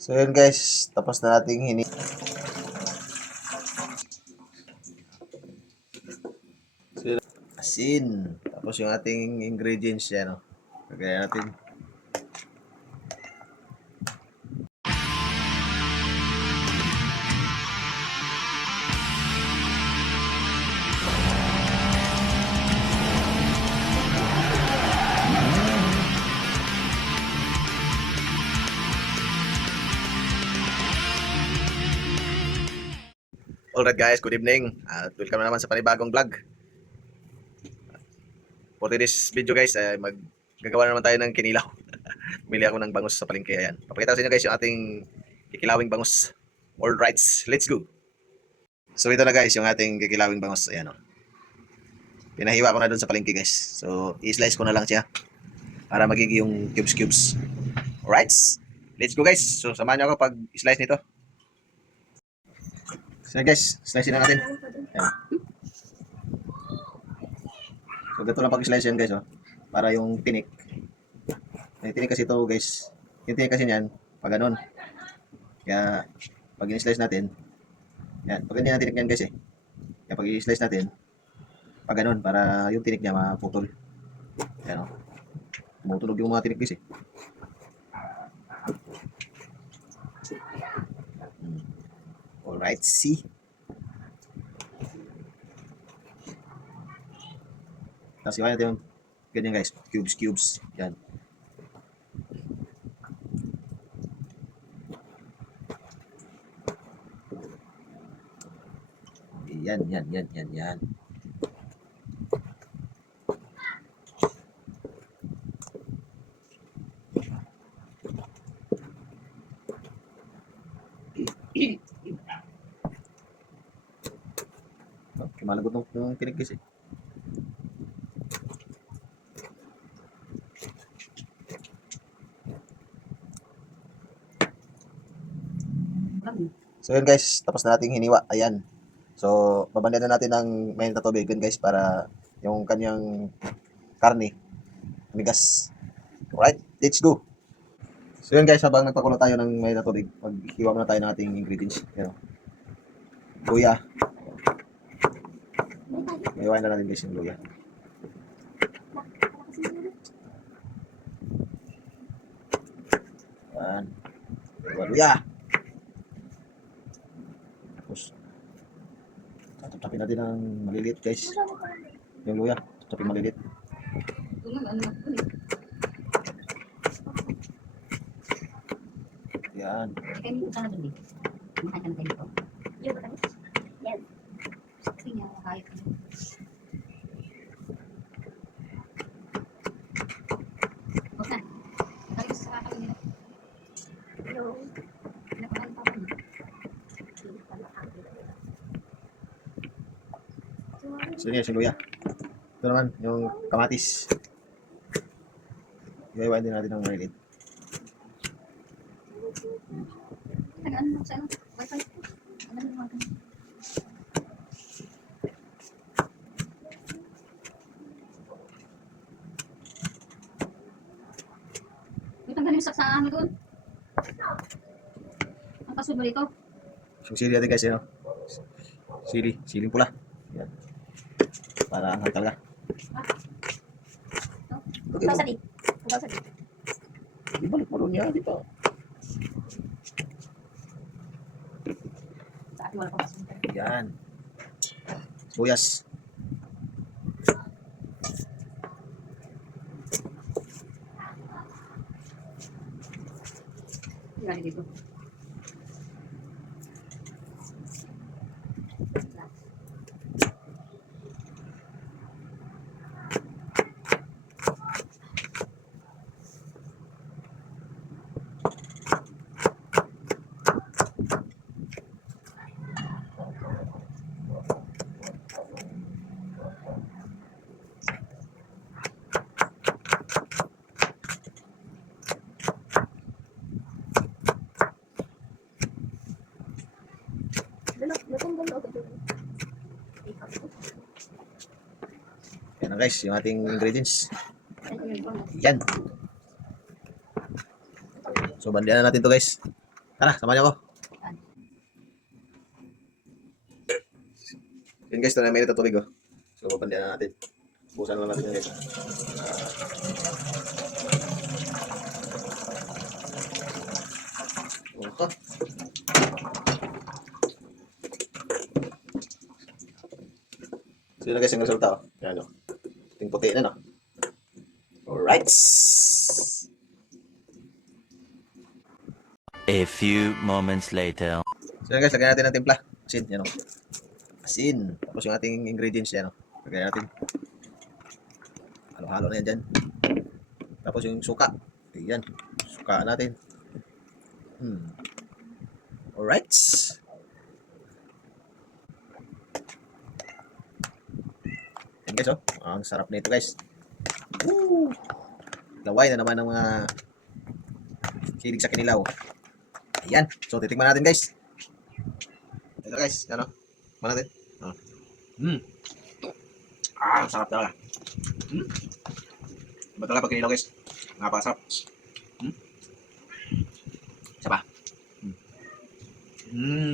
So yun guys, tapos na nating hini. Asin. Tapos yung ating ingredients yan. Oh. Lagyan natin. Alright guys, good evening. At welcome na naman sa panibagong vlog. For today's video guys, ay mag gagawa na naman tayo ng kinilaw. Bili ako ng bangus sa palengke. Ayan. Papakita ko sa inyo guys yung ating kikilawing bangus. Alright, let's go. So ito na guys, yung ating kikilawing bangus. Ayan o. Pinahiwa ko na doon sa palengke guys. So, i-slice ko na lang siya. Para magiging yung cubes-cubes. Alright, let's go guys. So, samahan niyo ako pag slice nito. So guys, slice na natin. Ayan. So ganito lang pag-slice yan guys oh. Para yung tinik. Yung tinik kasi ito guys. Yung tinik kasi niyan, pag ganun. Kaya pag in-slice natin, yan, pag ganyan ang tinik niyan guys eh. Kaya pag i-slice natin, pag ganun, para yung tinik niya maputol. Yan oh. Tumutulog yung mga tinik guys eh. Hmm. Alright, see. Tapos iwan natin yung ganyan guys, cubes, cubes. Yan. Yan, yan, yan, yan, yan. Okay, malagot nung, nung tinig guys eh. So yun guys, tapos na nating hiniwa. Ayan. So, babandayan na natin ng mainit na tubig yun guys para yung kanyang karne migas. Alright, let's go. So yun guys, habang nagpakulo tayo ng mainit na tubig, maghiwa muna tayo ng ating ingredients. Yan o. Iwain na natin guys yung luya. Yan. Luya. Tapos, tatapin natin ng maliliit guys. Yung luya, tatapin maliliit. Yan. Kaya hindi ko sana dun eh. Kumakain ka na tayo dito. Yung ba Yan. Kasi nga, kaya ka. Huwag na. Tayo sa kakawin nila. Hello. Pinapakain pa ba niya? So yun guys, yung luya. Ito naman, yung kamatis. Iwain din natin ng maliliit. Tagaan mo sa? Wi-Fi. Naman ka? May tanggalin mo sa sa ano doon? Ang pasod mo dito? Yung sili natin guys, yun. oh. Sili, siling pula. Para ang talaga. Okay, Ikaw sa di. Ikaw sa di. ibalik mo doon yan dito. Sa akin wala pa pasod. Yan. Sibuyas. Dito. Yan na guys, yung ating ingredients. Yan. So, bandian na natin to guys. Tara, samahan niyo ako. Yun guys, ito na may na tubig oh. So, bandian na natin. Busan lang natin yun guys. Oh. So, yun na guys yung resulta oh. Yan oh. Ting puti na no. Alright. A few moments later. So yan guys, lagyan natin ng timpla. Asin, yan o. Asin. Tapos yung ating ingredients yan o. Lagyan natin. Halo-halo na yan dyan. Tapos yung suka. Ayan. Suka natin. Hmm. Alright. Yan guys oh. Ang sarap nito guys. Woo! Laway na naman ng mga hilig sa kinilaw. Ayan. So, titikman natin guys. Ito guys, ano? Mana natin? Oh. Mm. Ah, sarap talaga. Mm. Iba talaga pag kinilaw guys. Napakasarap. Mm. Isa pa. Mm. Mm.